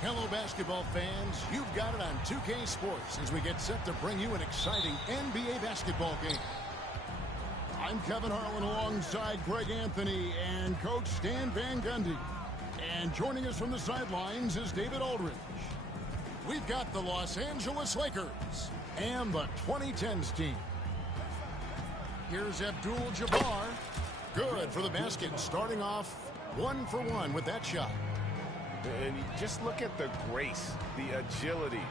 Hello, basketball fans. You've got it on 2K Sports as we get set to bring you an exciting NBA basketball game. I'm Kevin Harlan alongside Greg Anthony and Coach Stan Van Gundy. And joining us from the sidelines is David Aldridge. We've got the Los Angeles Lakers and the 2010s team. Here's Abdul-Jabbar. Good for the basket, starting off 1 for 1 with that shot. And you just look at the grace, the agility.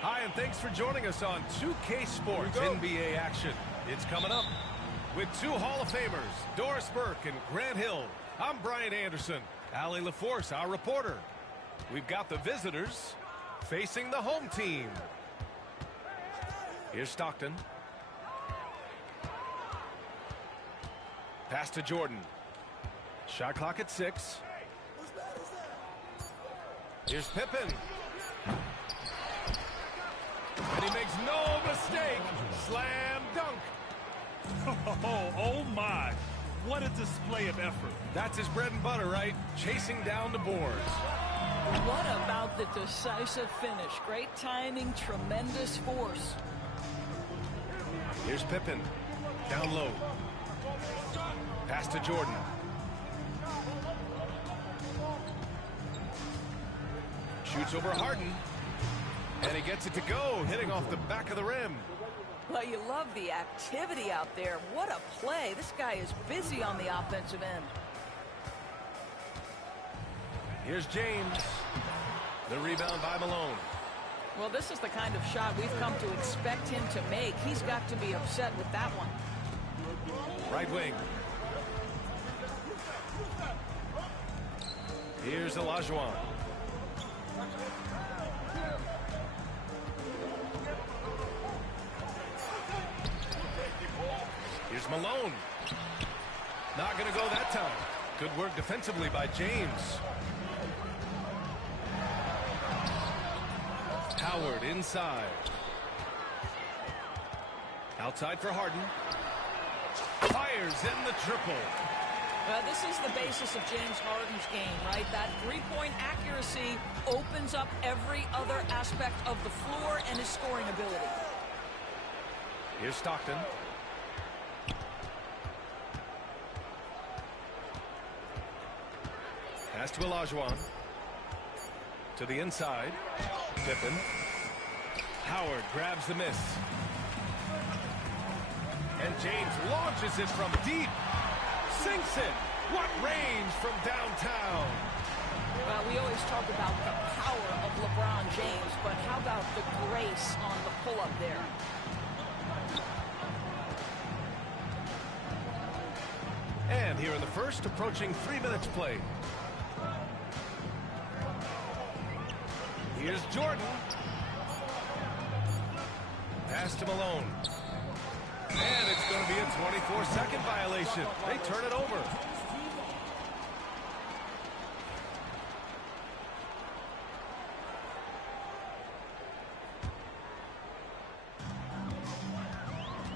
Hi, and thanks for joining us on 2K Sports NBA action. It's coming up with two Hall of Famers, Doris Burke and Grant Hill. I'm Brian Anderson, Allie LaForce, our reporter. We've got the visitors facing the home team. Here's Stockton. Pass to Jordan. Shot clock at 6. Here's Pippen. And he makes no mistake. Slam dunk. Oh my. What a display of effort. That's his bread and butter, right? Chasing down the boards. What about the decisive finish? Great timing, tremendous force. Here's Pippen. Down low. Pass to Jordan. Shoots over Harden. And he gets it to go, hitting off the back of the rim. Well, you love the activity out there. What a play. This guy is busy on the offensive end. Here's James. The rebound by Malone. Well, this is the kind of shot we've come to expect him to make. He's got to be upset with that one. Right wing. Here's Olajuwon. Here's Malone. Not going to go that time. Good work defensively by James. Howard inside. Outside for Harden. Fires in the triple. This is the basis of James Harden's game, right? That three-point accuracy opens up every other aspect of the floor and his scoring ability. Here's Stockton. Pass to Olajuwon. To the inside. Pippen. Howard grabs the miss. And James launches it from deep. Sinks it. What range from downtown. Well, we always talk about the power of LeBron James, but how about the grace on the pull-up there? And here in the first, approaching 3 minutes played. Here's Jordan. Pass to Malone. And it's going to be a 24-second violation. They turn it over.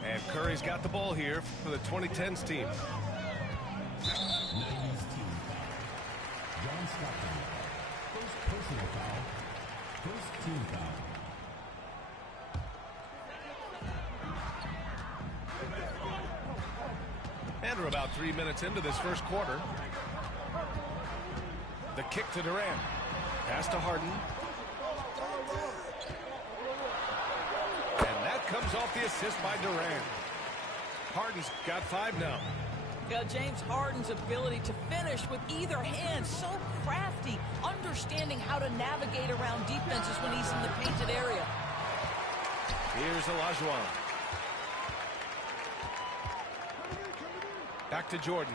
And Curry's got the ball here for the 2010s team. 90s team foul. John Stockton. First personal foul. First team foul. And we're about 3 minutes into this first quarter. The kick to Durant. Pass to Harden. And that comes off the assist by Durant. Harden's got 5 now. Yeah, James Harden's ability to finish with either hand, so crafty, understanding how to navigate around defenses when he's in the painted area. Here's Olajuwon. Back to Jordan.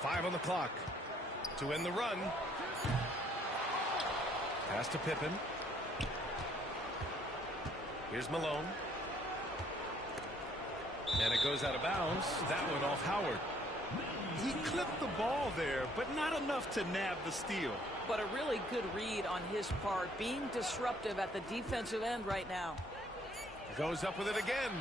5 on the clock. To end the run. Pass to Pippen. Here's Malone. And it goes out of bounds. That one off Howard. He clipped the ball there, but not enough to nab the steal. But a really good read on his part, being disruptive at the defensive end right now. Goes up with it again.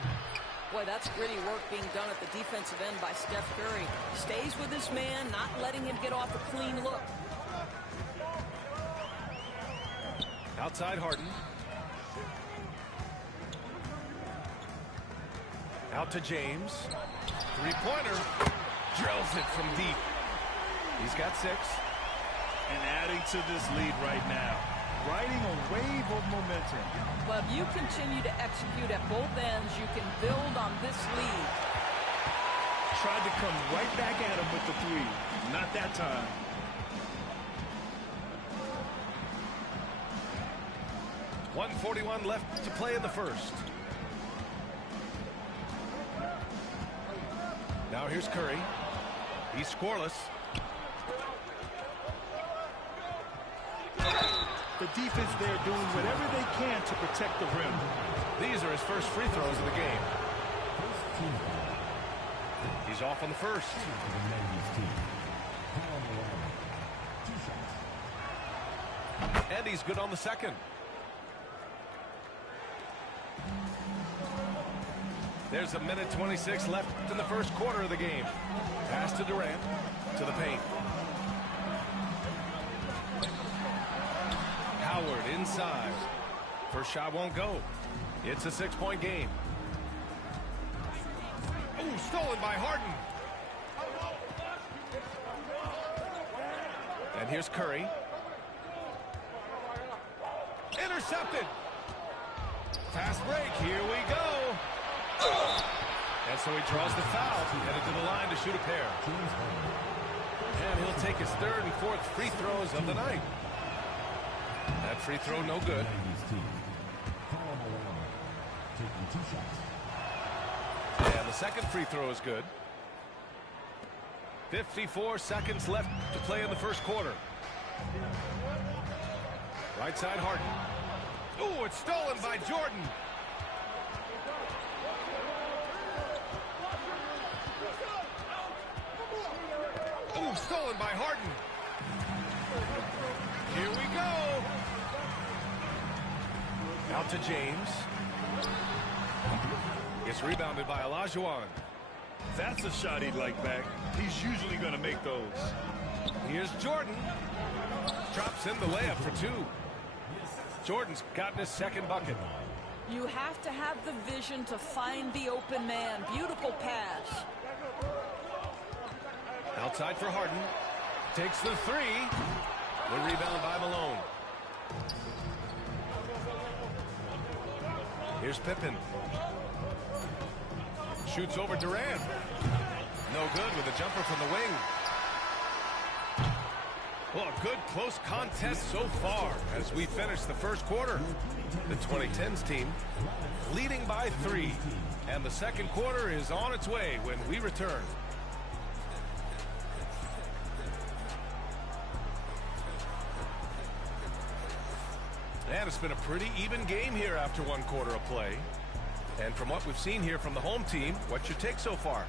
Boy, that's gritty work being done at the defensive end by Steph Curry. Stays with his man, not letting him get off a clean look. Outside Harden. Out to James. Three-pointer. Drills it from deep. He's got 6. And adding to this lead right now. Riding a wave of momentum. But if you continue to execute at both ends, you can build on this lead. Tried to come right back at him with the 3. Not that time. .141 left to play in the first. Now here's Curry. He's scoreless. The defense there doing whatever they can to protect the rim. These are his first free throws of the game. First team foul. He's off on the first. For the 90s team. Foul on the line. 2 shots. And he's good on the second. There's a minute 26 left in the first quarter of the game. Pass to Durant. To the paint. Howard inside. First shot won't go. It's a 6-point game. Oh, stolen by Harden. And here's Curry. Intercepted. Fast break. Here we go. And so he draws the foul. Headed to the line to shoot a pair. And he'll take his 3rd and 4th free throws of the night. That free throw no good. 90s team. Foul on the line. Taking 2 shots. And the second free throw is good. 54 seconds left to play in the first quarter. Right side Harden. Ooh, it's stolen by Jordan. Ooh, stolen by Harden. Here we go. Out to James. Gets rebounded by Olajuwon. That's a shot he'd like back. He's usually going to make those. Here's Jordan. Drops in the layup for 2. Jordan's gotten his 2nd bucket. You have to have the vision to find the open man. Beautiful pass. Outside for Harden. Takes the 3. The rebound by Malone. Here's Pippen. Shoots over Durant. No good with a jumper from the wing. Well, a good close contest so far as we finish the first quarter. The 2010s team leading by 3. And the second quarter is on its way when we return. And it's been a pretty even game here after one quarter of play. And from what we've seen here from the home team, what's your take so far?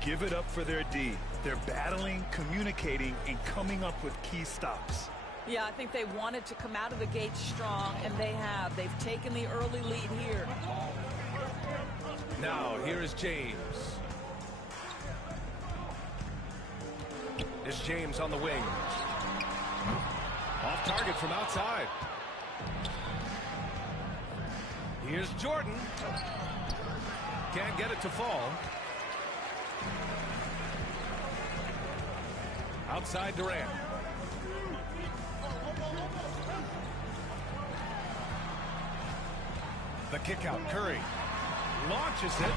Give it up for their D. They're battling, communicating, and coming up with key stops. Yeah, I think they wanted to come out of the gate strong, and they have. They've taken the early lead here. Now, here is James. It's James on the wing. Off target from outside. Here's Jordan. Can't get it to fall. Outside Durant. The kick out, Curry. Launches it.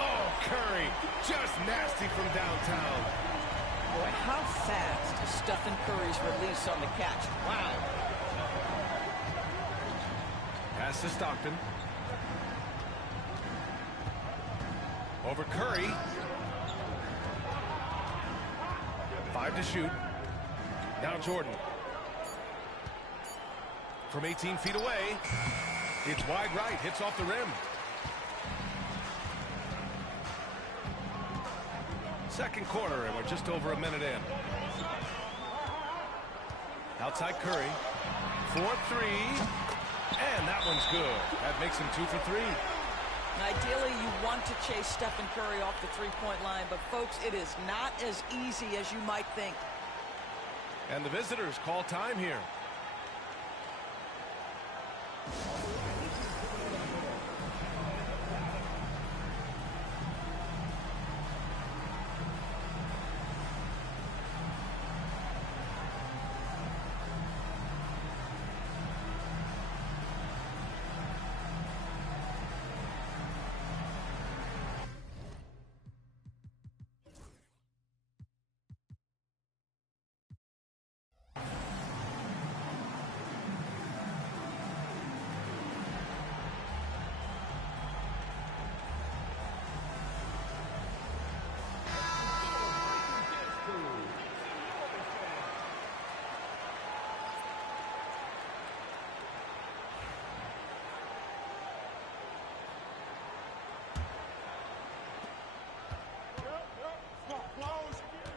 Oh, Curry. Just nasty from downtown. Boy, how fast is Stephen Curry's release on the catch. Wow. Pass to Stockton. Over Curry. 5 to shoot. Now Jordan. From 18 feet away. It's wide right. Hits off the rim. Second quarter, and we're just over a minute in. Outside Curry. 4-3. And that one's good. That makes him 2 for 3. Ideally, you want to chase Stephen Curry off the three-point line, but folks, it is not as easy as you might think. And the visitors call time here.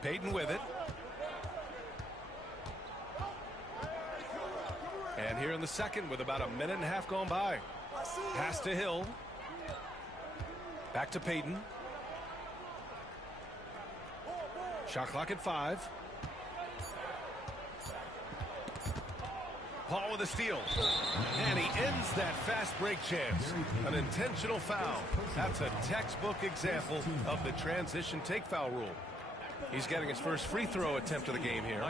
Payton with it. And here in the second with about a minute and a half gone by. Pass to Hill. Back to Payton. Shot clock at 5. Paul with a steal. And he ends that fast break chance. An intentional foul. That's a textbook example of the transition take foul rule. He's getting his first free throw attempt of the game here.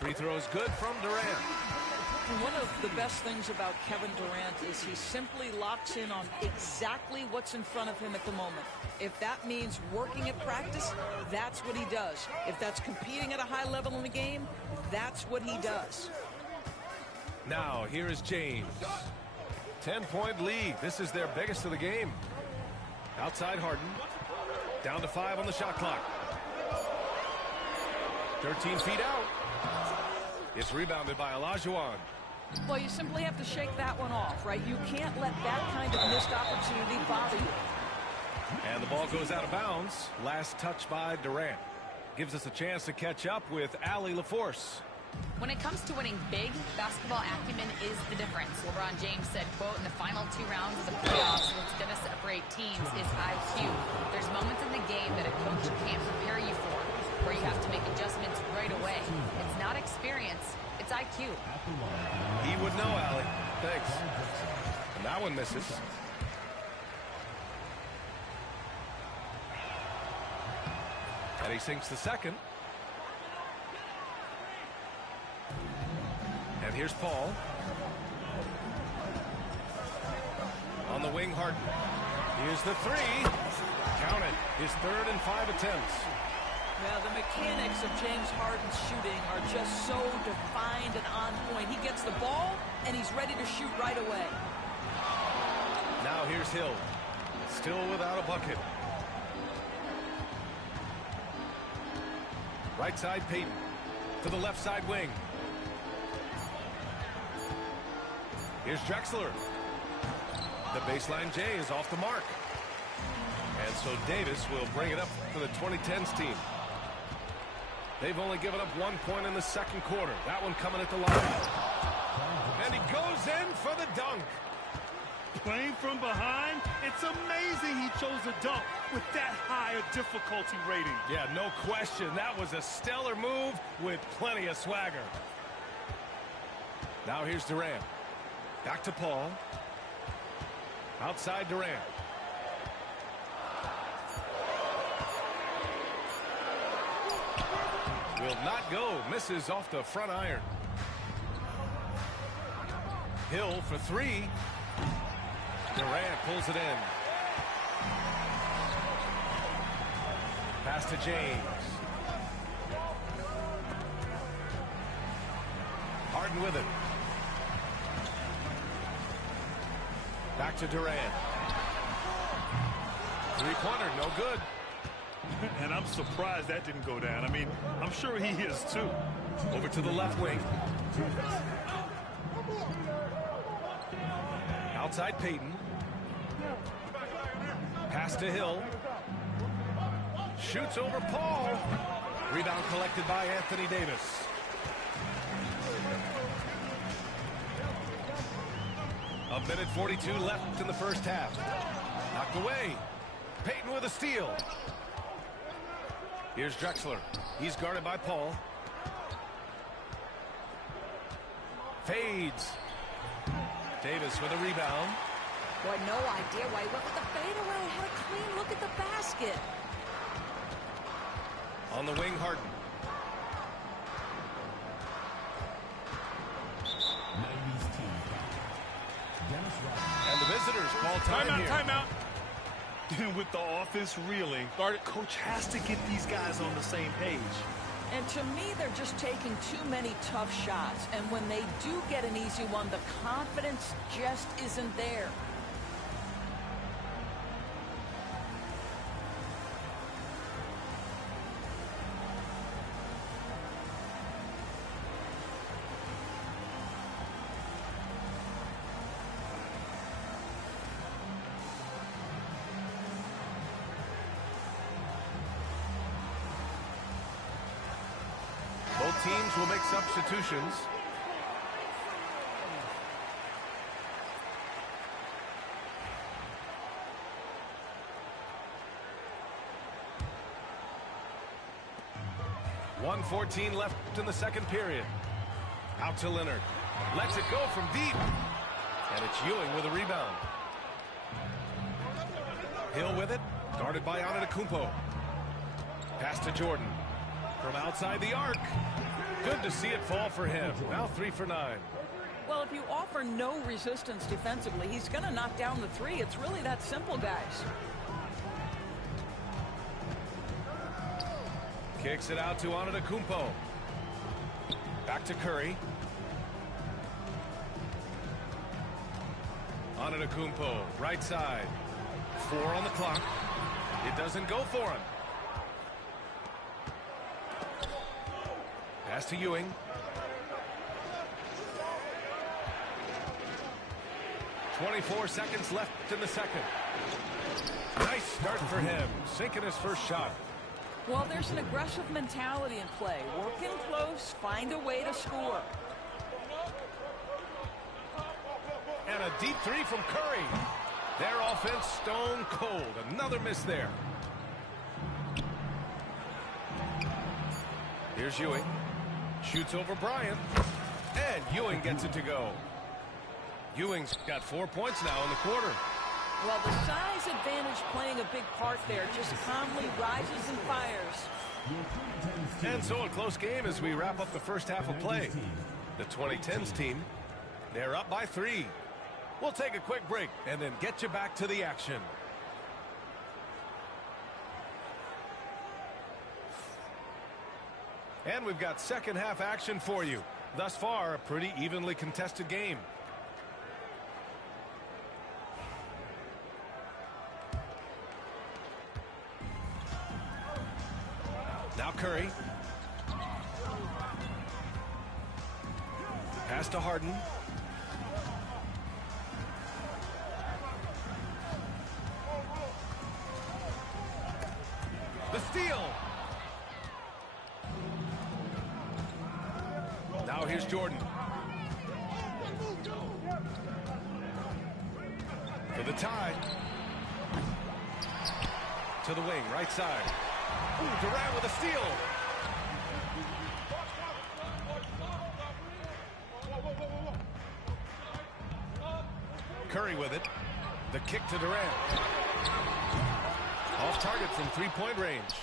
Free throw is good from Durant. One of the best things about Kevin Durant is he simply locks in on exactly what's in front of him at the moment. If that means working at practice, that's what he does. If that's competing at a high level in the game, that's what he does. Now, here is James. 10-point lead. This is their biggest of the game. Outside Harden. Down to 5 on the shot clock. 13 feet out. It's rebounded by Olajuwon. Well, you simply have to shake that one off, right? You can't let that kind of missed opportunity bother you. And the ball goes out of bounds. Last touch by Durant. Gives us a chance to catch up with Allie LaForce. When it comes to winning big, basketball acumen is the difference. LeBron James said, quote, in the final 2 rounds of the playoffs, what's going to separate teams is IQ. There's moments in the game that a coach can't prepare you for, where you have to make adjustments right away. It's not experience, it's IQ. He would know, Allie. Thanks. And that one misses. And he sinks the second. And here's Paul. wing, Harden. Here's the three. Count it. His 3rd and 5 attempts. Well, the mechanics of James Harden's shooting are just so defined and on point. He gets the ball, and he's ready to shoot right away. Now here's Hill. Still without a bucket. Right side, Payton. To the left side wing. Here's Drexler. The baseline J is off the mark. And so Davis will bring it up for the 2010s team. They've only given up 1 point in the second quarter. That one coming at the line. And he goes in for the dunk. Playing from behind, it's amazing he chose a dunk with that high a difficulty rating. Yeah, no question. That was a stellar move with plenty of swagger. Now here's Durant. Back to Paul. Outside Durant. Will not go. Misses off the front iron. Hill for three. Durant pulls it in. Pass to James. Harden with it. Back to Durant. Three-pointer, no good. And I'm surprised that didn't go down. I mean, I'm sure he is too. Over to the left wing. Outside Payton. Pass to Hill. Shoots over Paul. Rebound collected by Anthony Davis. A minute 42 left in the first half. Knocked away. Payton with a steal. Here's Drexler. He's guarded by Paul. Fades. Davis with a rebound. Boy, no idea why he went with the fadeaway. Had a clean look at the basket. On the wing, Harden. 90s team foul. Dennis Rodman. And the visitors call time here. Timeout. With the offense reeling, coach has to get these guys on the same page. And to me, they're just taking too many tough shots. And when they do get an easy one, the confidence just isn't there. Both teams will make substitutions. .114 left in the second period. Out to Leonard. Lets it go from deep. And it's Ewing with a rebound. Hill with it. Guarded by Antetokounmpo. Pass to Jordan. From outside the arc. Good to see it fall for him. Now 3 for 9. Well, if you offer no resistance defensively, he's going to knock down the three. It's really that simple, guys. Kicks it out to Antetokounmpo. Back to Curry. Antetokounmpo, right side. 4 on the clock. It doesn't go for him. Pass to Ewing. .24 seconds left in the second. Nice start for him. Sinking his first shot. Well, there's an aggressive mentality in play. Work in close, find a way to score. And a deep three from Curry. Their offense stone cold. Another miss there. Here's Ewing. Shoots over Bryant. And Ewing gets it to go. Ewing's got 4 points now in the quarter. Well, the size advantage playing a big part there. Just calmly rises and fires. And so a close game as we wrap up the first half of play. The 2010s team, they're up by 3. We'll take a quick break and then get you back to the action. And we've got second half action for you. Thus far, a pretty evenly contested game. Now Curry. Pass to Harden. The steal. Now here's Jordan. For the tie. To the wing, right side. Ooh, Durant with a steal. Curry with it. The kick to Durant. Off target from three-point range.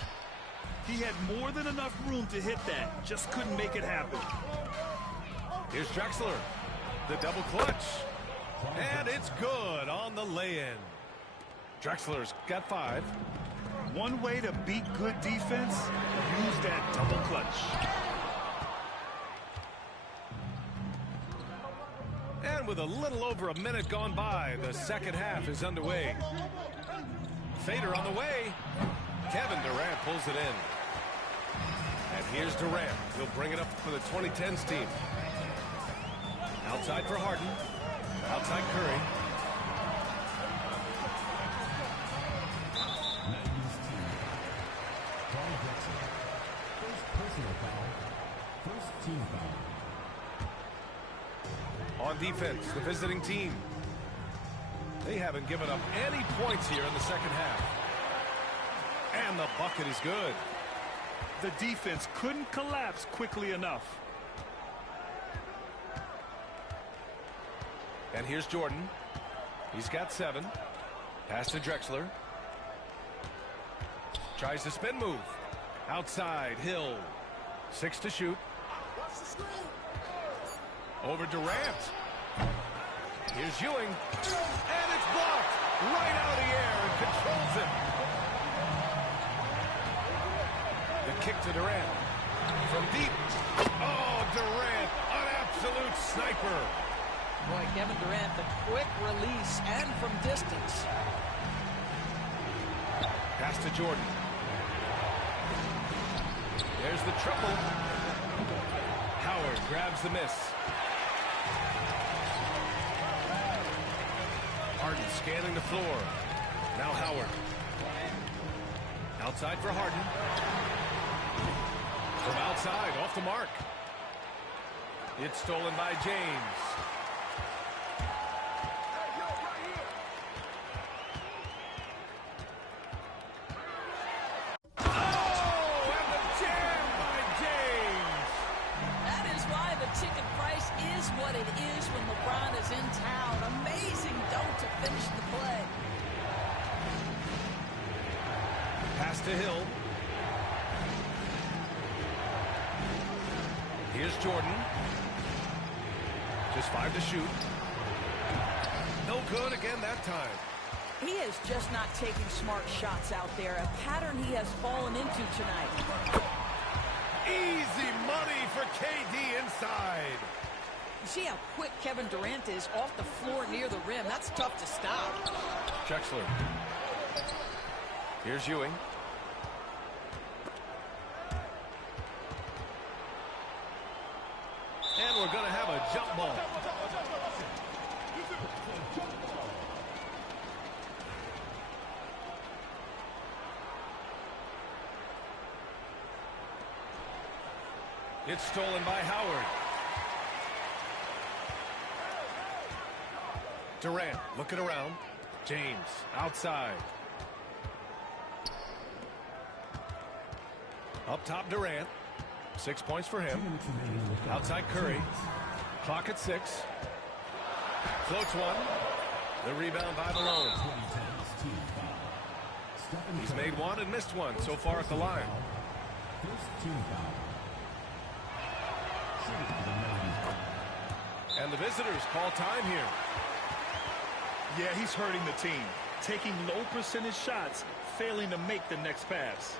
He had more than enough room to hit that. Just couldn't make it happen. Here's Drexler. The double clutch. And it's good on the lay-in. Drexler's got 5. One way to beat good defense, use that double clutch. And with a little over a minute gone by, the second half is underway. Fader on the way. Kevin Durant pulls it in. And here's Durant. He'll bring it up for the 2010s team. Outside for Harden. Outside Curry. First personal foul. First team foul. On defense, the visiting team. They haven't given up any points here in the second half. And the bucket is good. The defense couldn't collapse quickly enough. And here's Jordan. He's got 7. Pass to Drexler. Tries the spin move. Outside, Hill. 6 to shoot. Over Durant. Here's Ewing. And it's blocked. Right out of the air and controls it. The kick to Durant. From deep. Oh, Durant. An absolute sniper. Boy, Kevin Durant, the quick release and from distance. Pass to Jordan. There's the triple. Howard grabs the miss. Harden scanning the floor. Now Howard. Outside for Harden. From outside, off the mark. It's stolen by James. Ticket price is what it is when LeBron is in town. Amazing dunk to finish the play. Pass to Hill. Here's Jordan. Just 5 to shoot. No good again that time. He is just not taking smart shots out there. A pattern he has fallen into tonight. Easy money for KD inside. You see how quick Kevin Durant is off the floor near the rim. That's tough to stop. Drexler. Here's Ewing. And we're going to have a jump ball. It's stolen by Howard. Durant looking around. James outside. Up top Durant. 6 points for him. Outside Curry. Clock at 6. Floats one. The rebound by Malone. He's made one and missed one so far at the line. First team foul. And the visitors call time here. Yeah, he's hurting the team. Taking low percentage shots, failing to make the next pass.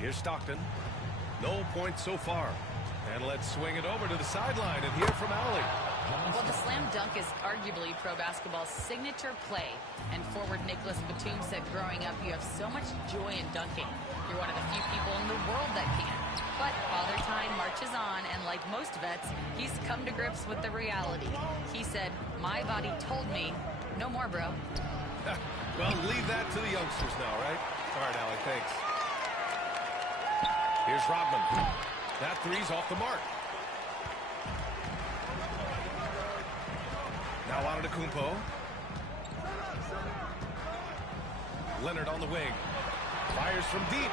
Here's Stockton. No points so far. And let's swing it over to the sideline and hear from Allie. Well, the slam dunk is arguably pro basketball's signature play. And forward Nicholas Batum said growing up, you have so much joy in dunking. You're one of the few people in the world that can. But Father Time marches on, and like most vets, he's come to grips with the reality. He said, my body told me, no more, bro. Well, leave that to the youngsters now, right? All right, Allie, thanks. Here's Rodman. That three's off the mark. Now Antetokounmpo. Leonard on the wing. Fires from deep.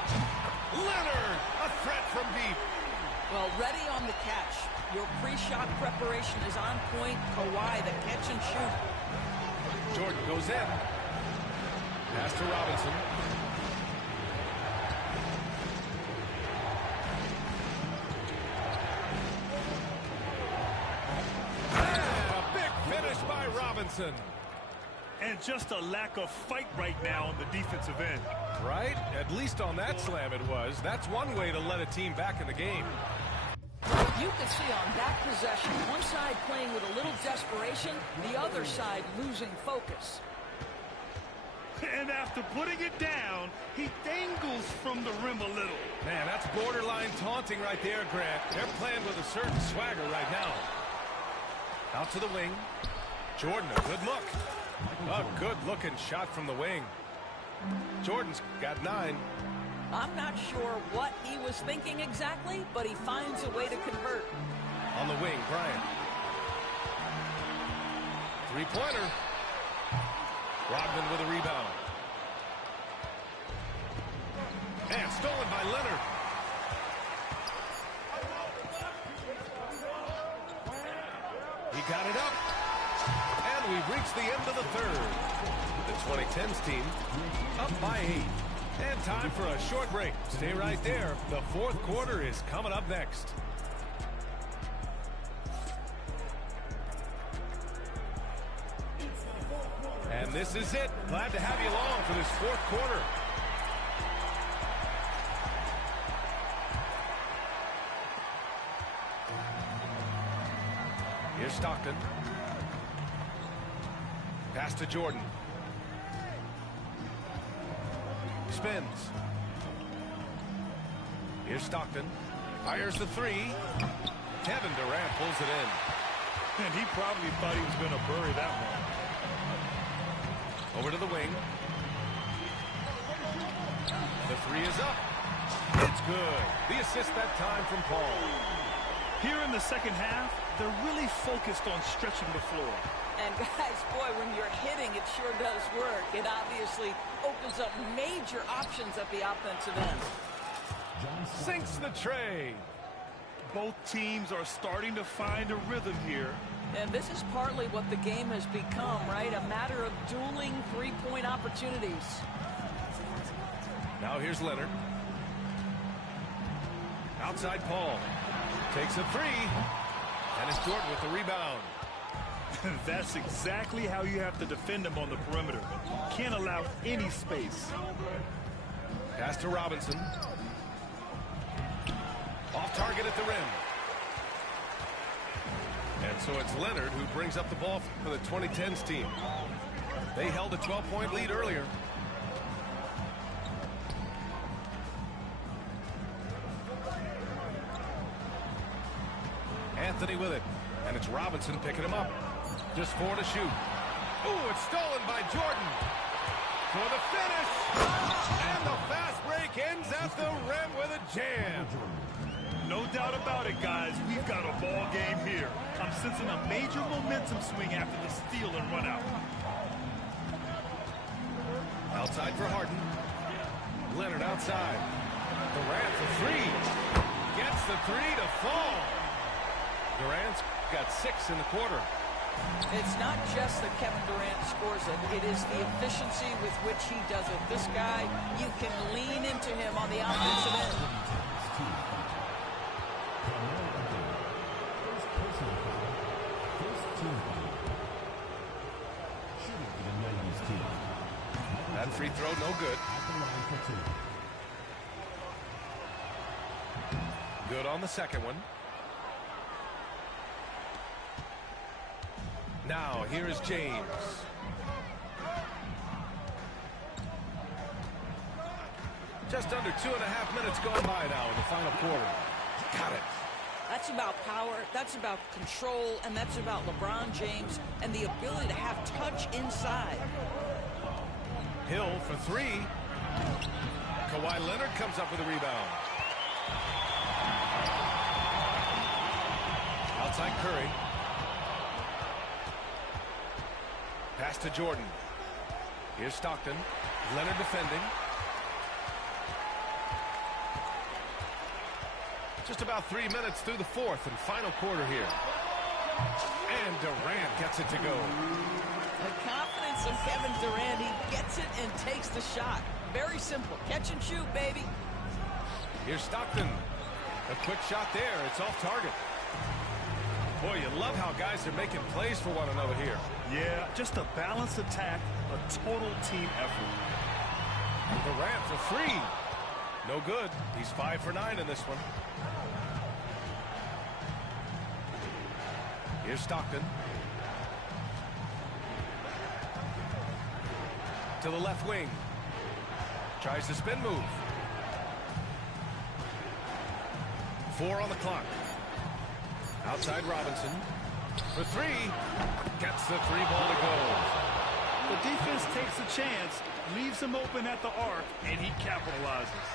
Leonard, a threat from deep. Well, ready on the catch. Your pre-shot preparation is on point. Kawhi, the catch and shoot. Jordan goes in. Pass to Robinson. And a big finish by Robinson. And just a lack of fight right now on the defensive end. Right? At least on that slam it was. That's one way to let a team back in the game. You can see on that possession, one side playing with a little desperation, the other side losing focus. And after putting it down, he dangles from the rim a little. Man, that's borderline taunting right there, Grant. They're playing with a certain swagger right now. Out to the wing. Jordan, a good look. A good-looking shot from the wing. Jordan's got 9. I'm not sure what he was thinking exactly, but he finds a way to convert. On the wing, Bryant. Three-pointer. Rodman with a rebound. And stolen by Leonard. He got it up. And we've reached the end of the third. The 2010s team up by 8. And time for a short break. Stay right there. The fourth quarter is coming up next. And this is it. Glad to have you along for this fourth quarter. Here's Stockton. Pass to Jordan. Spins. Here's Stockton. Fires the three. Kevin Durant pulls it in. And he probably thought he was going to bury that one. Over to the wing. The three is up. It's good. The assist that time from Paul. Here in the second half, they're really focused on stretching the floor. And guys, boy, when you're hitting, it sure does work. It obviously opens up major options at the offensive end. Sinks the tray. Both teams are starting to find a rhythm here. And this is partly what the game has become, right? A matter of dueling three-point opportunities. Now here's Leonard. Outside Paul. Takes a three. And it's Jordan with the rebound. That's exactly how you have to defend him on the perimeter. Can't allow any space. Pass to Robinson. Off target at the rim. And so it's Leonard who brings up the ball for the 2010s team. They held a 12-point lead earlier. Anthony with it. And it's Robinson picking him up. Just 4 to shoot. Ooh, it's stolen by Jordan. For the finish. And the fast break ends at the rim with a jam. No doubt about it, guys. We've got a ball game here. I'm sensing a major momentum swing after the steal and run out. Outside for Harden. Leonard outside. Durant for three. Gets the three to fall. Durant's got 6 in the quarter. It's not just that Kevin Durant scores it. It is the efficiency with which he does it. This guy, you can lean into him on the offensive end. That free throw, no good. Good on the second one. Now, here is James. Just under 2.5 minutes gone by now in the final quarter. Got it. That's about power, that's about control, and that's about LeBron James and the ability to have touch inside. Hill for three. Kawhi Leonard comes up with a rebound. Outside Curry. Pass to Jordan. Here's Stockton. Leonard defending. Just about 3 minutes through the fourth and final quarter here. And Durant gets it to go. The confidence of Kevin Durant. He gets it and takes the shot. Very simple. Catch and shoot, baby. Here's Stockton. A quick shot there. It's off target. Boy, you love how guys are making plays for one another here. Yeah, just a balanced attack, a total team effort. Durant for three. No good. He's 5 for 9 in this one. Here's Stockton. To the left wing. Tries the spin move. 4 on the clock. Outside Robinson. For three. Gets the three ball to go. The defense takes a chance, leaves him open at the arc, and he capitalizes.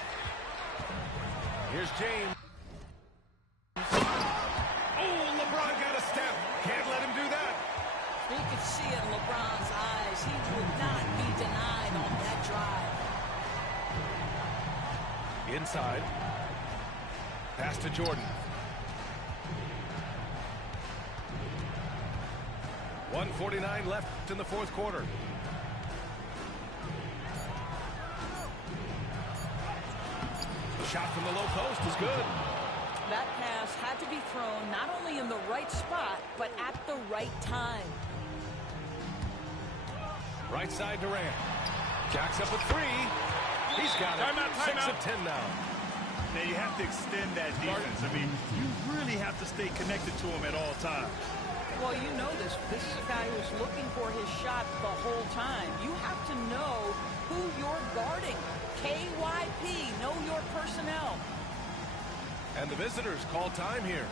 Here's James. Oh, LeBron got a step. Can't let him do that. You could see it in LeBron's eyes. He would not be denied on that drive. Inside. Pass to Jordan. 1:49 left in the fourth quarter. Shot from the low post is good. That pass had to be thrown not only in the right spot, but at the right time. Right side Durant. Jacks up a three. He's got it. Timeout, 6 timeout. of 10 now. Now you have to extend that defense. I mean, you really have to stay connected to him at all times. Well, you know this. This is a guy who's looking for his shot the whole time. You have to know who you're guarding. KYP, know your personnel. And the visitors call time here.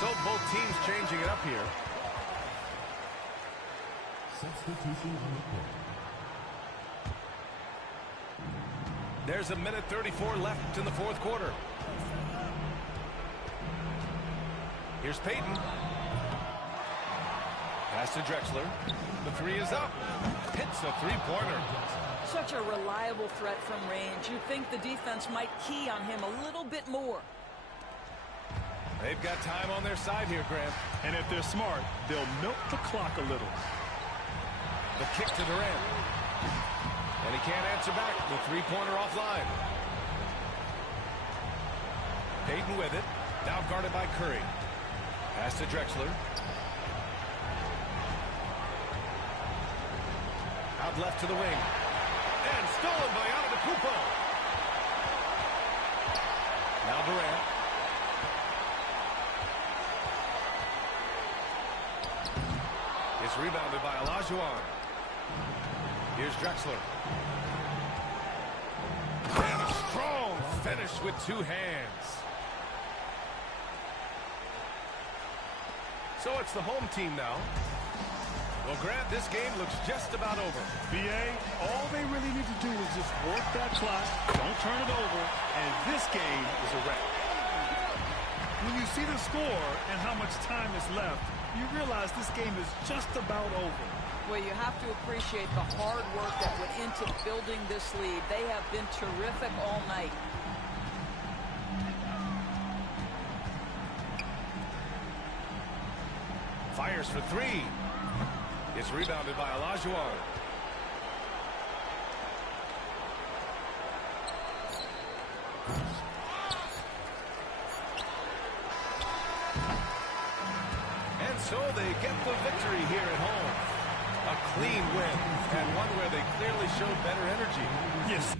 So both teams changing it up here. Substitution on the court. There's 1:34 left in the fourth quarter. Here's Payton. Pass to Drexler. The three is up. Hits a three-pointer. Such a reliable threat from range. You'd think the defense might key on him a little bit more. They've got time on their side here, Grant. And if they're smart, they'll milk the clock a little. The kick to Durant. And he can't answer back. The three-pointer offline. Payton with it. Now guarded by Curry. Pass to Drexler. Out left to the wing. And stolen by Antetokounmpo. Now Durant. It's rebounded by Olajuwon. Here's Drexler. And a strong finish with two hands. So it's the home team now. Well, Grant, this game looks just about over. BA, all they really need to do is just work that clock, don't turn it over, and this game is a wrap. When you see the score and how much time is left, you realize this game is just about over. Well, you have to appreciate the hard work that went into building this lead. They have been terrific all night. Fires for three. It's rebounded by Olajuwon. And so they get the victory here at home. A clean win, and one where they clearly showed better energy. Yes.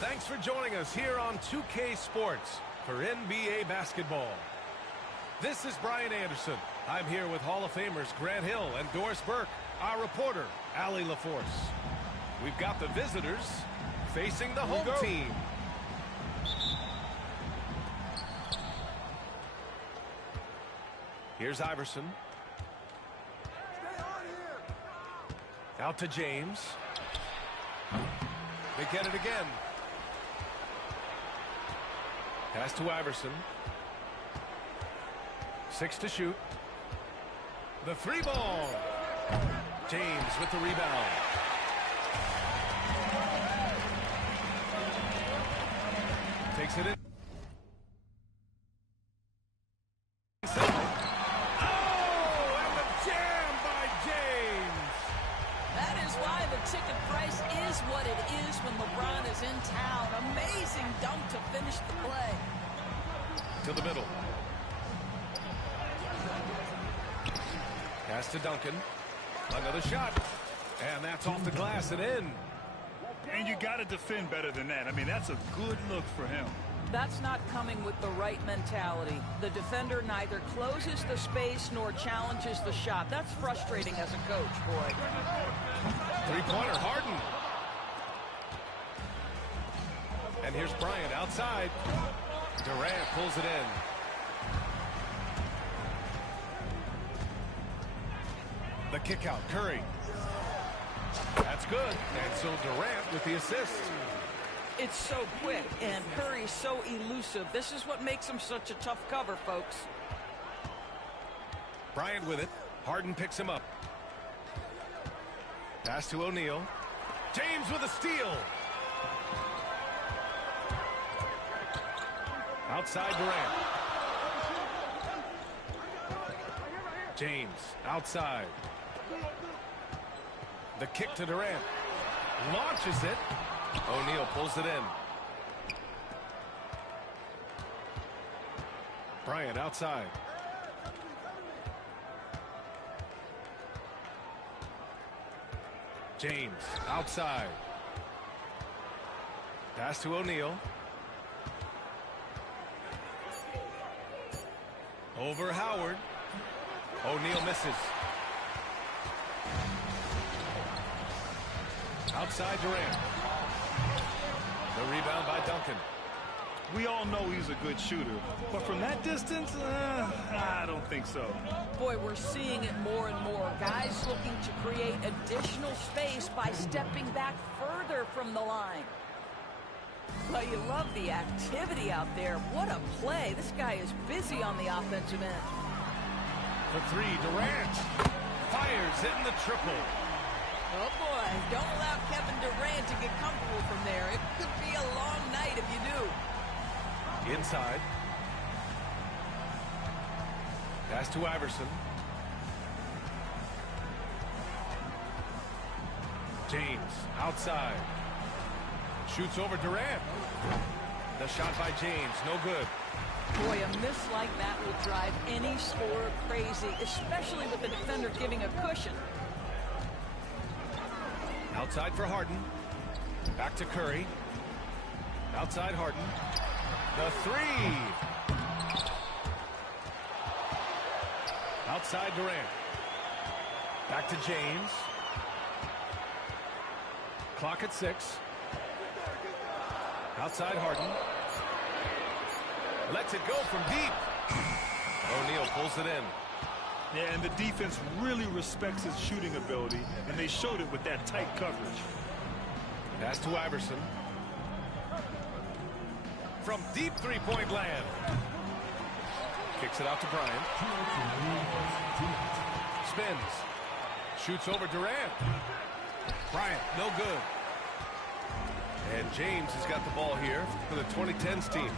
Thanks for joining us here on 2K Sports for NBA basketball. This is Brian Anderson. I'm here with Hall of Famers Grant Hill and Doris Burke, our reporter, Allie LaForce. We've got the visitors facing the home team. Here's Iverson. Out to James. They get it again. Pass to Iverson. 6 to shoot. The three ball. James with the rebound. Takes it in. Oh, and the jam by James. That is why the ticket price is what it is when LeBron is in town. Amazing dunk to finish the play. To the middle. Pass to Duncan. Another shot. And that's off the glass and in. And you got to defend better than that. I mean, that's a good look for him. That's not coming with the right mentality. The defender neither closes the space nor challenges the shot. That's frustrating as a coach, boy. Three-pointer, Harden. And here's Bryant outside. Durant pulls it in. The kick out, Curry. That's good. And so Durant with the assist. It's so quick, and Curry's so elusive. This is what makes him such a tough cover, folks. Bryant with it. Harden picks him up. Pass to O'Neal. James with a steal. Outside Durant. James outside. The kick to Durant. Launches it. O'Neal pulls it in. Bryant outside. James outside. Pass to O'Neal. Over Howard. O'Neal misses. Outside Durant. The rebound by Duncan. We all know he's a good shooter, but from that distance, I don't think so. Boy, we're seeing it more and more. Guys looking to create additional space by stepping back further from the line. Well, you love the activity out there. What a play. This guy is busy on the offensive end. For three, Durant fires in the triple. Oh, boy. Don't allow Kevin Durant to get comfortable from there. It could be a long night if you do. Inside. Pass to Iverson. James outside. Shoots over Durant. The shot by James, no good. Boy, a miss like that will drive any scorer crazy, especially with the defender giving a cushion. Outside for Harden. Back to Curry. Outside Harden. The three. Outside Durant. Back to James. Clock at 6. Outside Harden. Lets it go from deep. O'Neal pulls it in. Yeah, and the defense really respects his shooting ability, and they showed it with that tight coverage. Pass to Iverson. From deep three-point land. Kicks it out to Bryant. Spins. Shoots over Durant. Bryant, no good. And James has got the ball here for the 2010s team.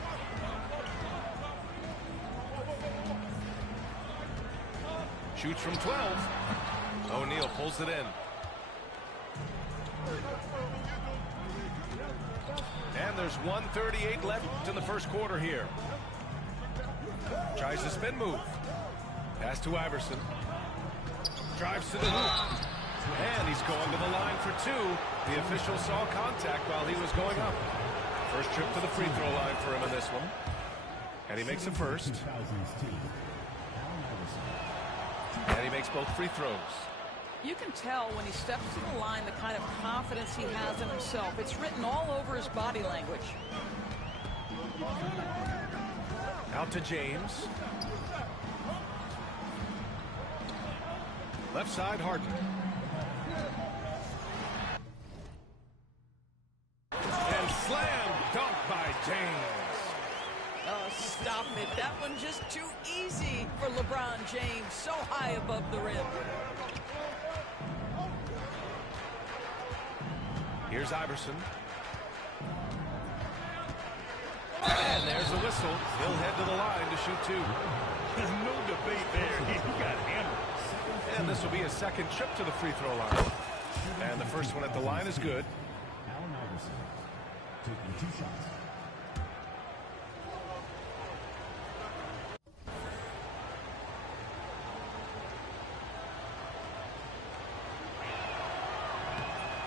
Shoots from 12. O'Neal pulls it in. And there's 1:38 left in the first quarter here. Tries the spin move. Pass to Iverson. Drives to the hoop. And he's going to the line for two. The official saw contact while he was going up. First trip to the free throw line for him in this one. And he makes the first. And he makes both free throws. You can tell when he steps to the line the kind of confidence he has in himself. It's written all over his body language. Out to James. Left side, Harden. And slam dunk by James. Oh, stop it. That one just too easy for LeBron James. So high above the rim. Here's Iverson. And there's the whistle. He'll head to the line to shoot two. No debate there. He got hammered. And this will be a second trip to the free throw line. And the first one at the line is good. Allen Iverson taking 2 shots.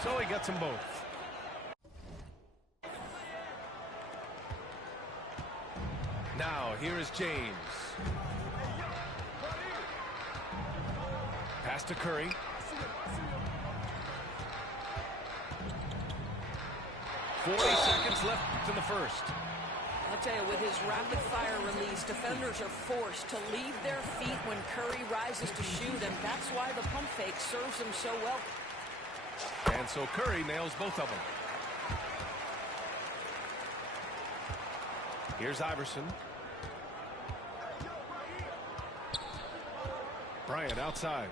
So he gets them both. Now, here is James. Pass to Curry. Seconds left in the first. I'll tell you, with his rapid-fire release, defenders are forced to leave their feet when Curry rises to shoot, and that's why the pump fake serves him so well. And so Curry nails both of them. Here's Iverson. Bryant outside.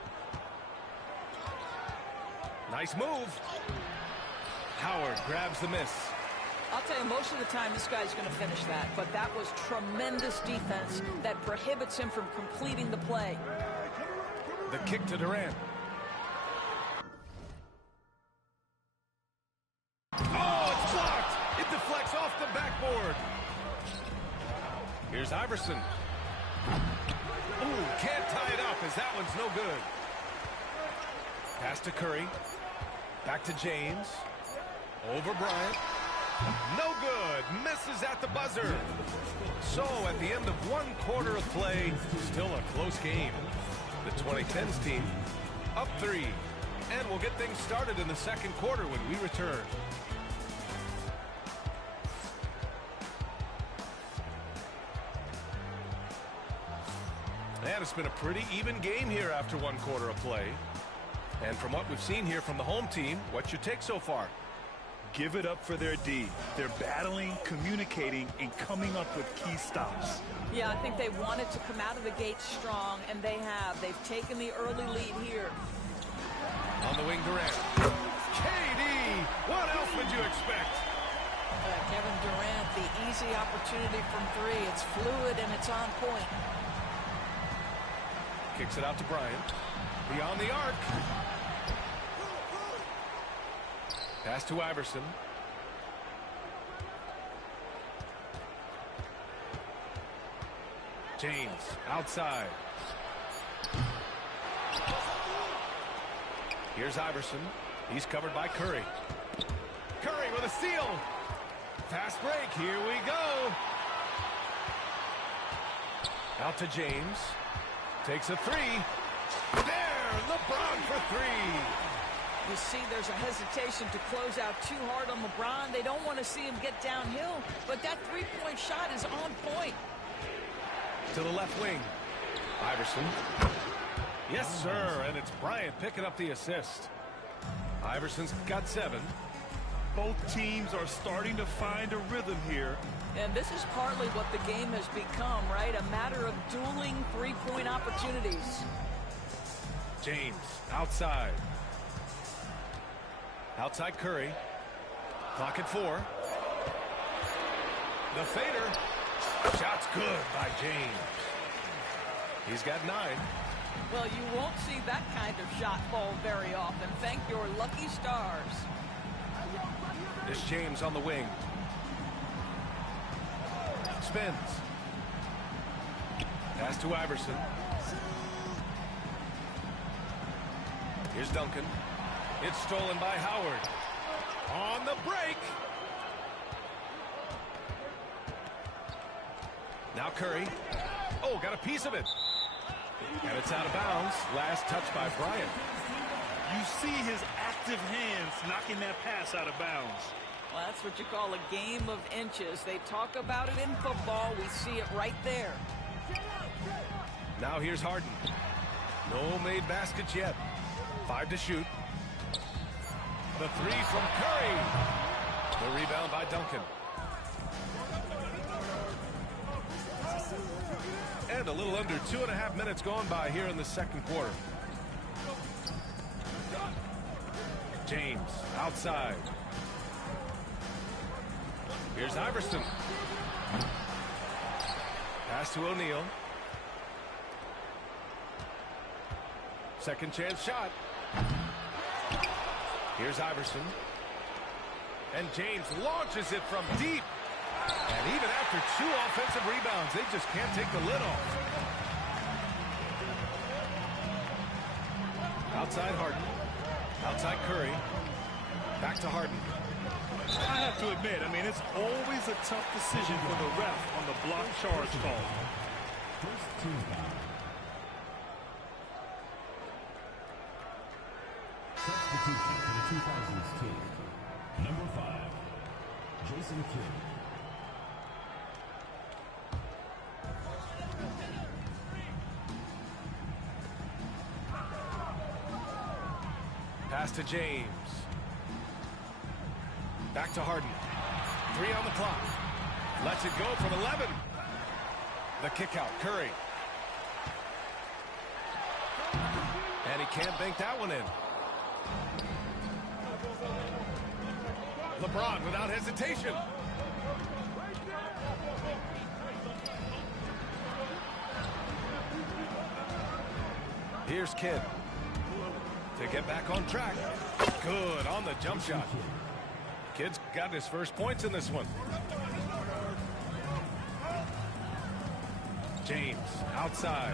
Nice move. Howard grabs the miss. I'll tell you, most of the time this guy's going to finish that, but that was tremendous defense that prohibits him from completing the play. The kick to Durant. Oh, it's blocked. It deflects off the backboard. Here's Iverson. Ooh, can't tie it up as that one's no good. Pass to Curry. Back to James. Over Bryant. No good. Misses at the buzzer. So at the end of one quarter of play, still a close game. The 2010s team up 3. And we'll get things started in the second quarter when we return. And it's been a pretty even game here after one quarter of play. And from what we've seen here from the home team, what's your take so far? give it up for their D. They're battling, communicating, and coming up with key stops. Yeah, I think they wanted to come out of the gate strong, and they have. They've taken the early lead here. On the wing, Durant. KD! What else would you expect? Kevin Durant, the easy opportunity from three. It's fluid and it's on point. Kicks it out to Bryant. Beyond the arc. Pass to Iverson. James outside. Here's Iverson. He's covered by Curry. Curry with a steal. Fast break. Here we go. Out to James. Takes a three. There, LeBron for three. You see there's a hesitation to close out too hard on LeBron. They don't want to see him get downhill, but that three-point shot is on point. To the left wing. Iverson. Yes, sir, and it's Bryant picking up the assist. Iverson's got 7. Both teams are starting to find a rhythm here. And this is partly what the game has become, right? A matter of dueling three-point opportunities. James outside. Outside Curry. Clock at 4. The fader. Shot's good by James. He's got 9. Well, you won't see that kind of shot fall very often. Thank your lucky stars. This James on the wing. Spins. Pass to Iverson. Here's Duncan. It's stolen by Howard. On the break. Now Curry. Oh, got a piece of it. And it's out of bounds. Last touch by Bryant. You see his active hands knocking that pass out of bounds. Well, that's what you call a game of inches. They talk about it in football. We see it right there. Now here's Harden. No made baskets yet. 5 to shoot. The 3 from Curry. The rebound by Duncan. And a little under 2.5 minutes gone by here in the second quarter. James outside. Here's Iverson. Pass to O'Neal. Second chance shot. Here's Iverson. And James launches it from deep. And even after 2 offensive rebounds, they just can't take the lid off. Outside Harden. Outside Curry. Back to Harden. I have to admit, it's always a tough decision for the ref on the block charge call. First team foul. Substitution for the 2000s team. Number 5, Jason Kidd. Pass to James. Back to Harden. 3 on the clock. Lets it go from 11. The kick out, Curry. And he can't bank that one in. LeBron without hesitation. Here's Kidd. To get back on track. Good on the jump shot. Kidd's got his first points in this one. James outside.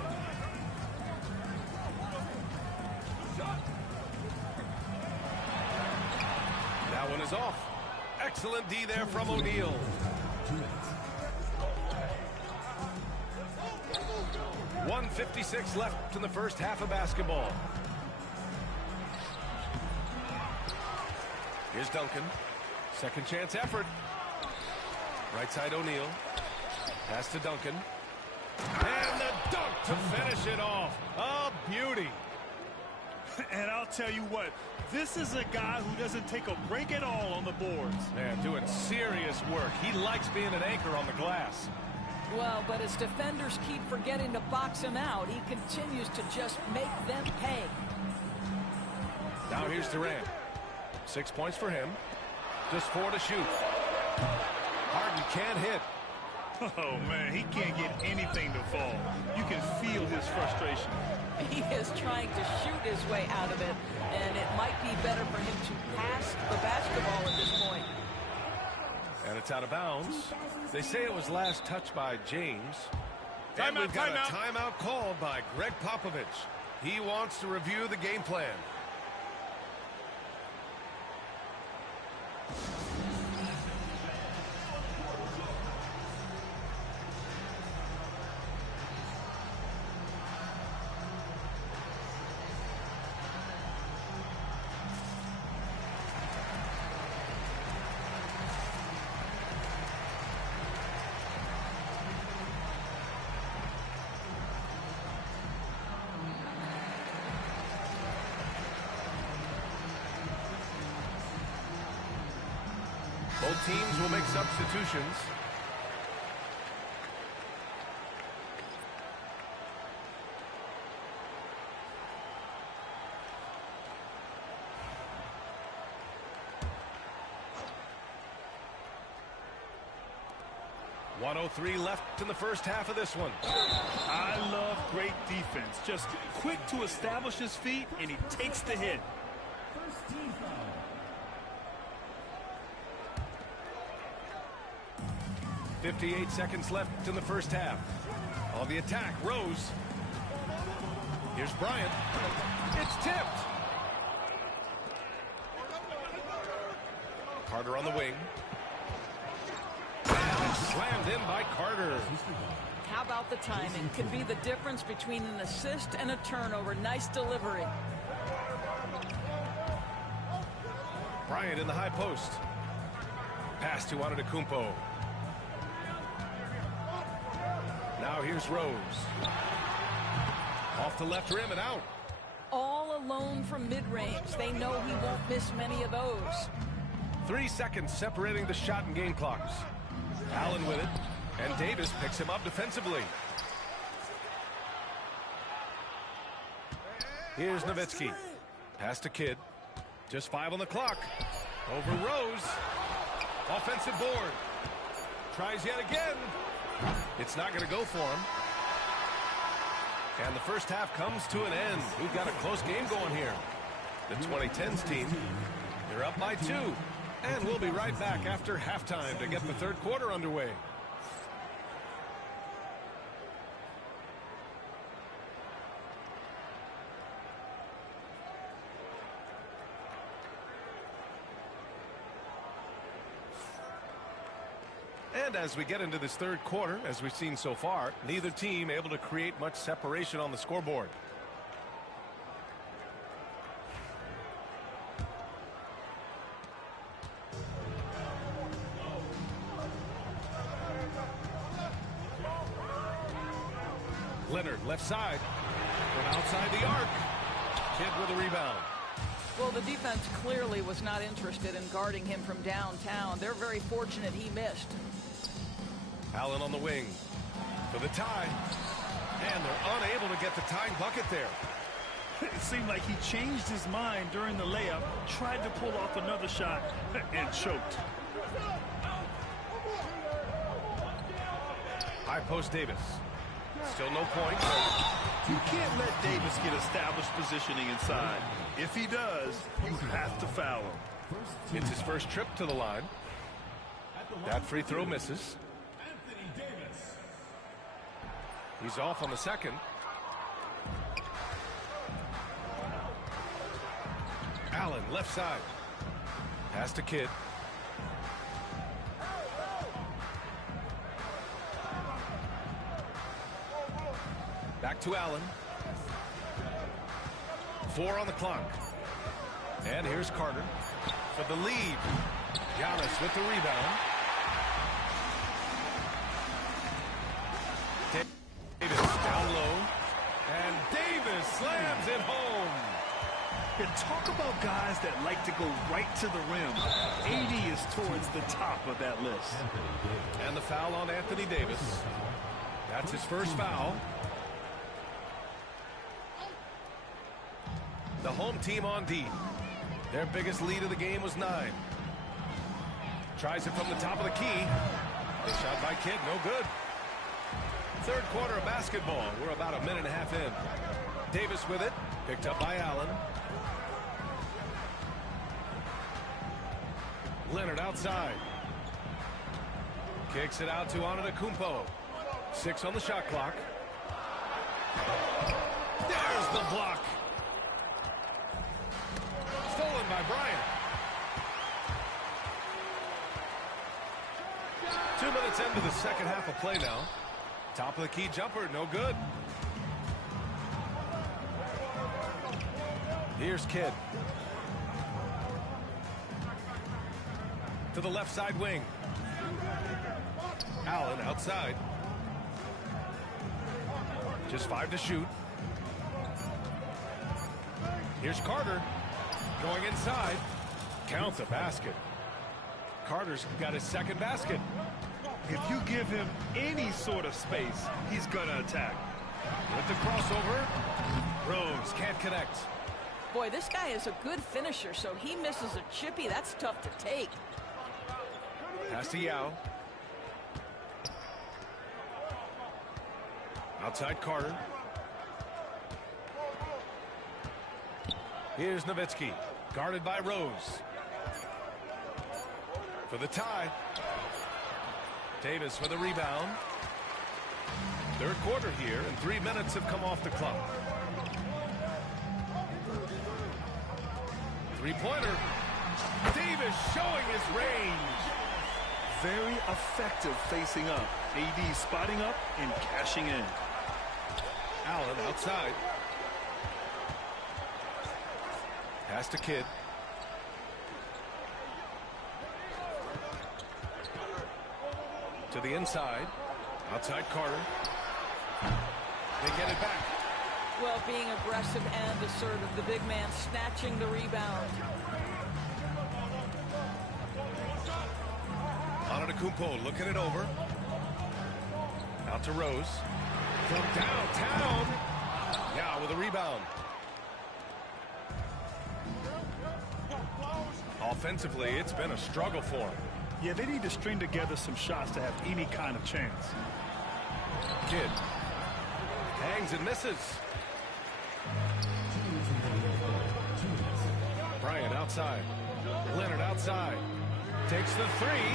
That one is off. Excellent D there from O'Neal. 1:56 left in the first half of basketball. Here's Duncan. Second chance effort. Right side O'Neal. Pass to Duncan. And the dunk to finish it off. A beauty. And I'll tell you what, this is a guy who doesn't take a break at all on the boards. Man, doing serious work. He likes being an anchor on the glass. Well, but as defenders keep forgetting to box him out, he continues to just make them pay. Now here's Durant. 6 points for him. Just 4 to shoot. Harden can't hit. Oh, man, he can't get anything to fall. You can feel his frustration. He is trying to shoot his way out of it, and it might be better for him to pass the basketball at this point. And it's out of bounds. They say it was last touched by James. Timeout, And we've got timeout. a timeout called by Greg Popovich. He wants to review the game plan. Both teams will make substitutions. .103 left in the first half of this one. I love great defense. Just quick to establish his feet, and he takes the hit. First team foul. 58 seconds left in the first half. On the attack, Rose. Here's Bryant. It's tipped. Carter on the wing. And slammed in by Carter. How about the timing? Can be the difference between an assist and a turnover. Nice delivery. Bryant in the high post. Pass to Antetokounmpo. Now here's Rose. Off the left rim and out. All alone from mid-range. They know he won't miss many of those. 3 seconds separating the shot and game clocks. Allen with it. And Davis picks him up defensively. Here's Nowitzki. Pass to Kidd. Just 5 on the clock. Over Rose. Offensive board. Tries yet again. It's not going to go for him. And the first half comes to an end. We've got a close game going here. The 2010s team, they're up by 2. And we'll be right back after halftime to get the third quarter underway. And as we get into this third quarter, as we've seen so far, neither team able to create much separation on the scoreboard. Leonard, left side, from outside the arc. Kidd with a rebound. Well, the defense clearly was not interested in guarding him from downtown. They're very fortunate he missed. Allen on the wing for the tie. And they're unable to get the tying bucket there. It seemed like he changed his mind during the layup, tried to pull off another shot, and choked. High post Davis. Still no point. You can't let Davis get established positioning inside. If he does, you have to foul him. It's his first trip to the line. That free throw misses. He's off on the second. Allen, left side. Pass to Kidd. Back to Allen. 4 on the clock. And here's Carter for the lead. Giannis with the rebound. Davis down low. And Davis slams it home. talk about guys that like to go right to the rim. AD is towards the top of that list. And the foul on Anthony Davis. That's his first foul. The home team on D. Their biggest lead of the game was 9. Tries it from the top of the key. The shot by Kidd, no good. Third quarter of basketball. We're about a minute and a half in. Davis with it. Picked up by Allen. Leonard outside. Kicks it out to Antetokounmpo. 6 on the shot clock. There's the block. Stolen by Bryant. 2 minutes into the second half of play now. Top of the key jumper, no good. Here's Kidd. To the left side wing. Allen outside. Just 5 to shoot. Here's Carter. Going inside. Count the basket. Carter's got his second basket. If you give him any sort of space, he's going to attack. With the crossover. Rose can't connect. Boy, this guy is a good finisher, so he misses a chippy. That's tough to take. Pass to Yao. Outside Carter. Here's Nowitzki. Guarded by Rose. For the tie. Davis for the rebound. Third quarter here, and 3 minutes have come off the clock. Three-pointer. Davis showing his range. Very effective facing up. AD spotting up and cashing in. Allen outside. Pass to Kidd. To the inside. Outside Carter. They get it back. Well, being aggressive and assertive, the big man snatching the rebound. Antetokounmpo looking it over. Out to Rose. From downtown. Yeah, with a rebound. Offensively, it's been a struggle for him. Yeah, they need to string together some shots to have any kind of chance. Kidd. Hangs and misses. Bryant outside. Leonard outside. Takes the three.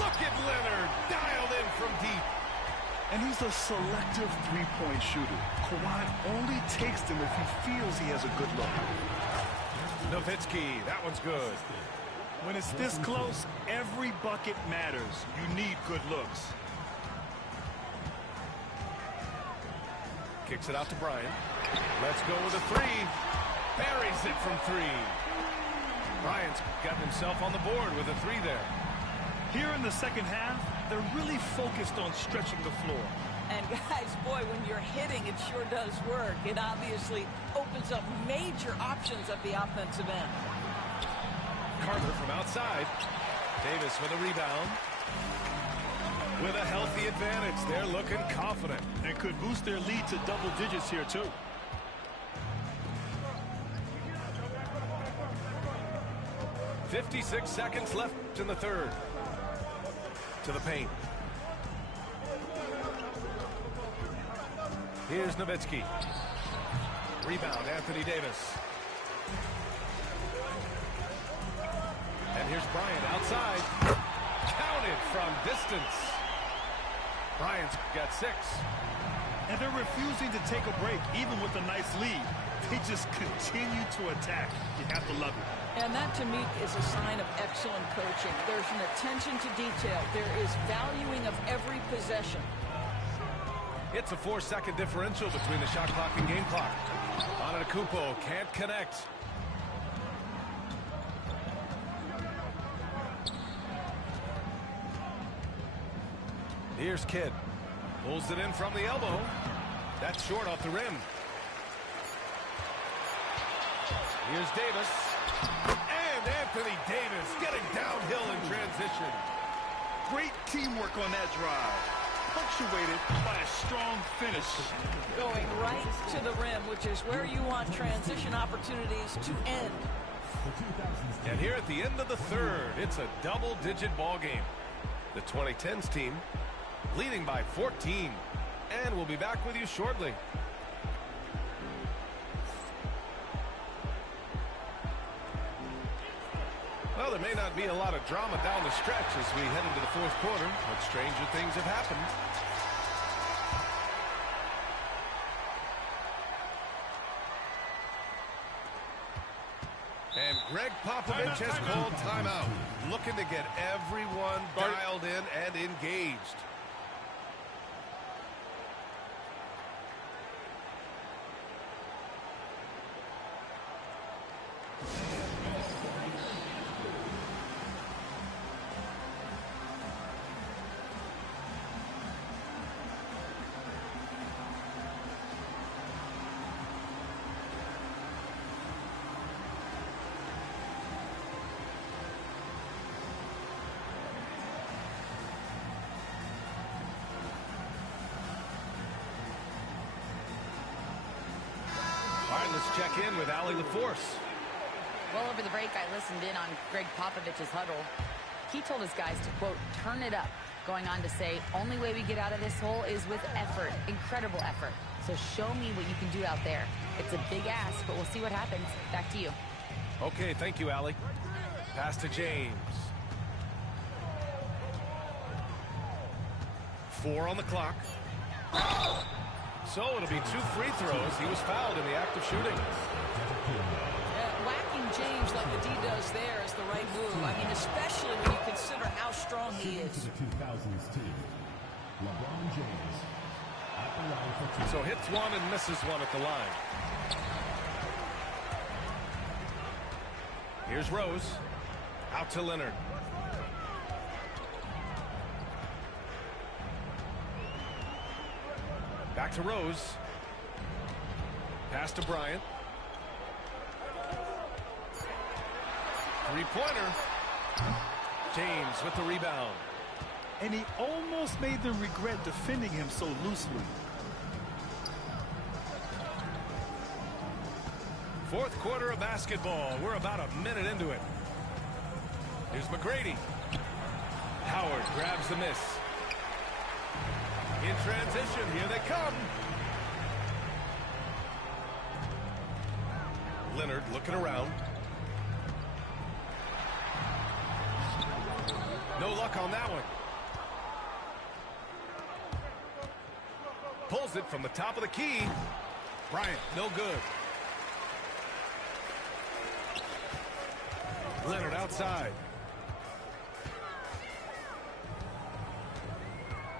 Look at Leonard. Dialed in from deep. And he's a selective three-point shooter. Kawhi only takes them if he feels he has a good look. Nowitzki. That one's good. When it's this close, every bucket matters. You need good looks. Kicks it out to Bryant. Let's go with a three. Buries it from 3. Bryant's got himself on the board with a 3 there. Here in the second half, they're really focused on stretching the floor. And guys, boy, when you're hitting, it sure does work. It obviously opens up major options at the offensive end. Carter from outside. Davis with a rebound. With a healthy advantage, they're looking confident. And could boost their lead to double digits here, too. .56 seconds left in the third. To the paint. Here's Nowitzki. Rebound, Anthony Davis. And here's Bryant outside. Counted from distance. Bryant's got 6. And they're refusing to take a break, even with a nice lead. They just continue to attack. You have to love it. And that, to me, is a sign of excellent coaching. There's an attention to detail. There is valuing of every possession. It's a 4-second differential between the shot clock and game clock. Antetokounmpo can't connect. Here's Kidd. Pulls it in from the elbow. That's short off the rim. Here's Davis. And Anthony Davis getting downhill in transition. Great teamwork on that drive, punctuated by a strong finish. Going right to the rim, which is where you want transition opportunities to end. And here at the end of the third, it's a double-digit ball game. The 2010s team leading by 14. And we'll be back with you shortly. Well, there may not be a lot of drama down the stretch as we head into the fourth quarter, but stranger things have happened. And Greg Popovich has called timeout, looking to get everyone dialed in and engaged. All right, let's check in with Allie LaForce. Well, over the break, I listened in on Greg Popovich's huddle. He told his guys to, quote, turn it up, going on to say, only way we get out of this hole is with effort, incredible effort. So show me what you can do out there. It's a big ask, but we'll see what happens. Back to you. Okay, thank you, Allie. Pass to James. 4 on the clock. So it'll be 2 free throws. He was fouled in the act of shooting. Whacking James like the D does there is the right move. I mean, especially when you consider how strong he is. The 2000s team, LeBron James. At the line for 2. So hits one and misses one at the line. Here's Rose. Out to Leonard. Back to Rose. Pass to Bryant. Three-pointer. James with the rebound. And he almost made them regret defending him so loosely. Fourth quarter of basketball. We're about a minute into it. Here's McGrady. Howard grabs the miss. In transition, here they come. Leonard looking around. No luck on that one. Pulls it from the top of the key. Bryant, no good. Leonard outside.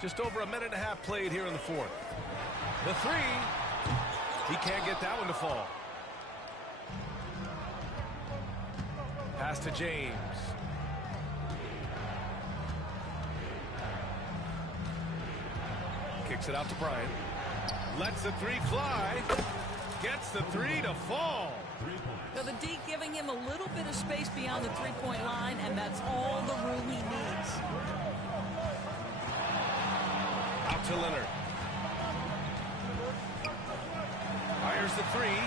Just over a minute and a half played here in the fourth. The three. He can't get that one to fall. Pass to James. Kicks it out to Bryant. Lets the three fly. Gets the three to fall. So the D giving him a little bit of space beyond the three-point line, and that's all the room he needs. Out to Leonard. Fires the three.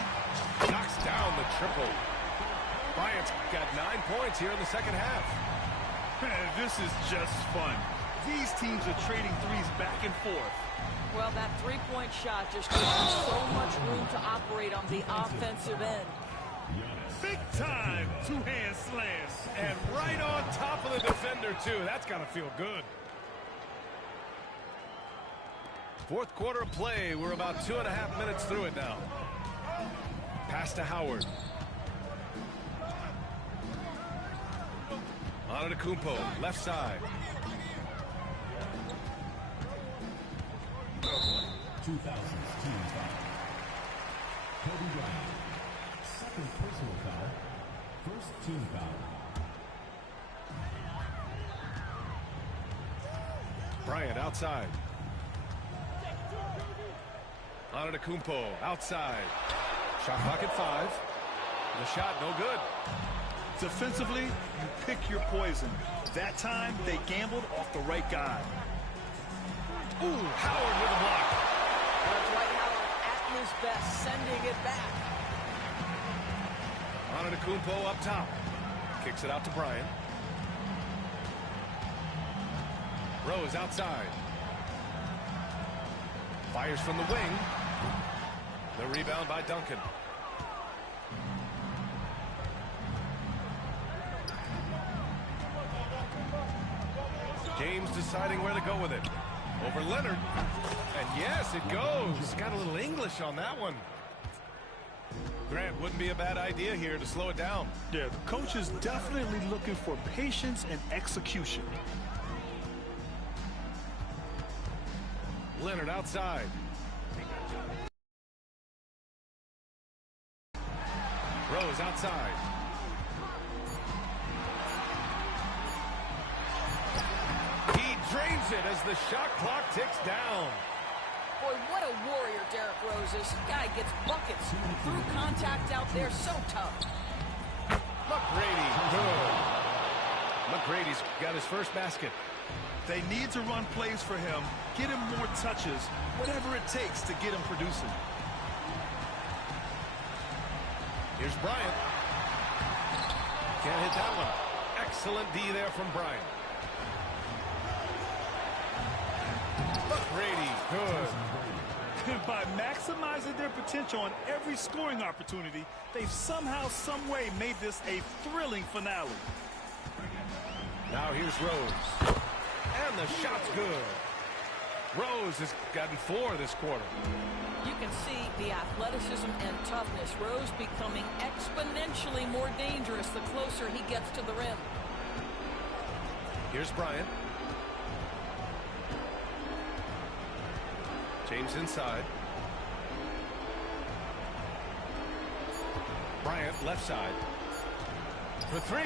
Knocks down the triple. Bryant's got 9 points here in the second half. This is just fun. These teams are trading threes back and forth. Well, that three-point shot just gives him so much room to operate on the offensive end. Big time two-hand slams. And right on top of the defender, too. That's got to feel good. Fourth quarter of play. We're about 2.5 minutes through it now. Pass to Howard. Antetokounmpo, left side. 2000s team foul. Kobe Bryant. Second personal foul. First team foul. Bryant outside. Antetokounmpo outside. Shot clock at 5. The shot, no good. Defensively, you pick your poison. That time, they gambled off the right guy. Ooh, Howard with a block. Dwight Howard at his best, sending it back. Antetokounmpo up top. Kicks it out to Bryant. Rose outside. Fires from the wing. The rebound by Duncan. James deciding where to go with it. Over Leonard. And yes, it goes. Got a little English on that one. Grant, wouldn't be a bad idea here to slow it down. Yeah, the coach is definitely looking for patience and execution. Leonard outside. Rose outside. He drains it as the shot clock ticks down. Boy, what a warrior Derrick Rose is. Guy gets buckets through contact out there, so tough. McGrady, good. McGrady's got his first basket. They need to run plays for him, get him more touches, whatever it takes to get him producing. Here's Bryant. Can't hit that one. Excellent D there from Bryant. McGrady, good. By maximizing their potential on every scoring opportunity, they've somehow, some way made this a thrilling finale. Now here's Rose. And the shot's good. Rose has gotten 4 this quarter. You can see the athleticism and toughness. Rose becoming exponentially more dangerous the closer he gets to the rim. Here's Bryant. James inside. Bryant left side. For 3.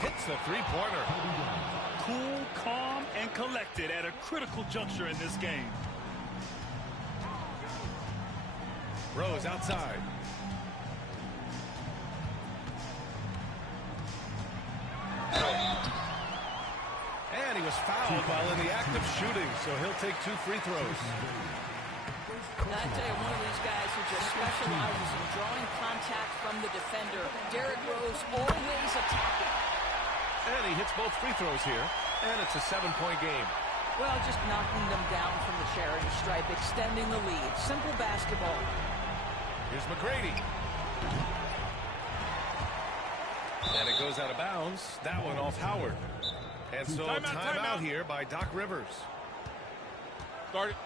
Hits the three-pointer. Cool, calm, and collected at a critical juncture in this game. Rose outside. And he was fouled while in the act of shooting, so he'll take 2 free throws. I tell you, one of these guys who just specializes in drawing contact from the defender. Derrick Rose always attacking. And he hits both free throws here, and it's a 7-point game. Well, just knocking them down from the charity stripe, extending the lead. Simple basketball. Here's McGrady. And it goes out of bounds. That one off Howard. And so timeout here by Doc Rivers. Start it.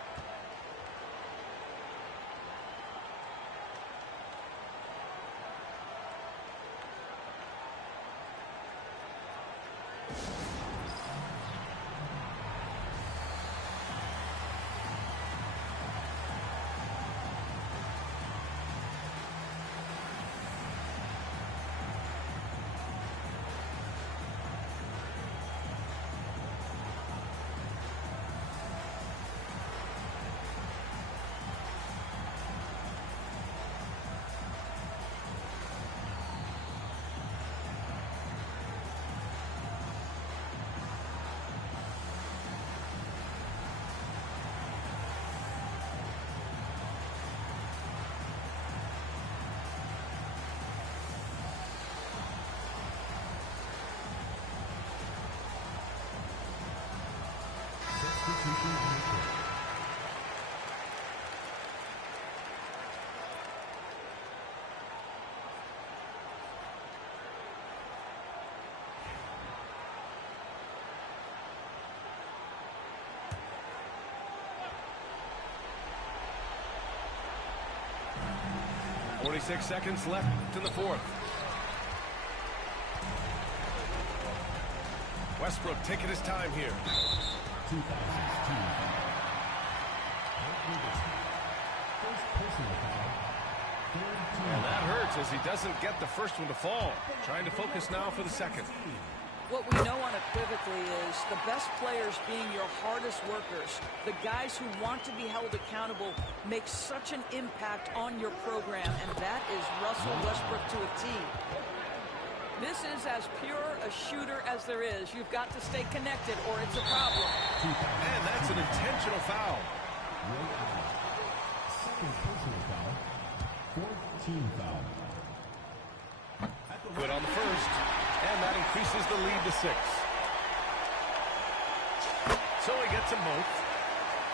.46 seconds left in the 4th. Westbrook taking his time here. And that hurts as he doesn't get the first one to fall. Trying to focus now for the second. What we know unequivocally is the best players being your hardest workers, the guys who want to be held accountable, make such an impact on your program, and that is Russell Westbrook to a T. This is as pure a shooter as there is. You've got to stay connected or it's a problem. And that's an intentional foul. Second personal foul. Fourth team foul. Good on the first, and that increases the lead to 6. So he gets them both,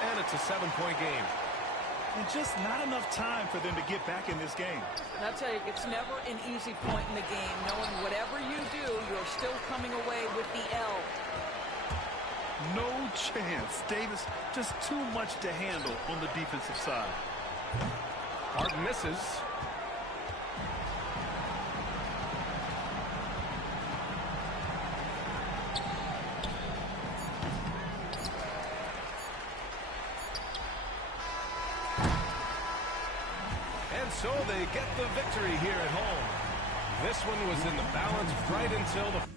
and it's a 7-point game. And just not enough time for them to get back in this game. And I'll tell you, it's never an easy point in the game, knowing whatever you do, you're still coming away with the L. No chance. Davis just too much to handle on the defensive side. Harden misses. So they get the victory here at home. This one was in the balance right until the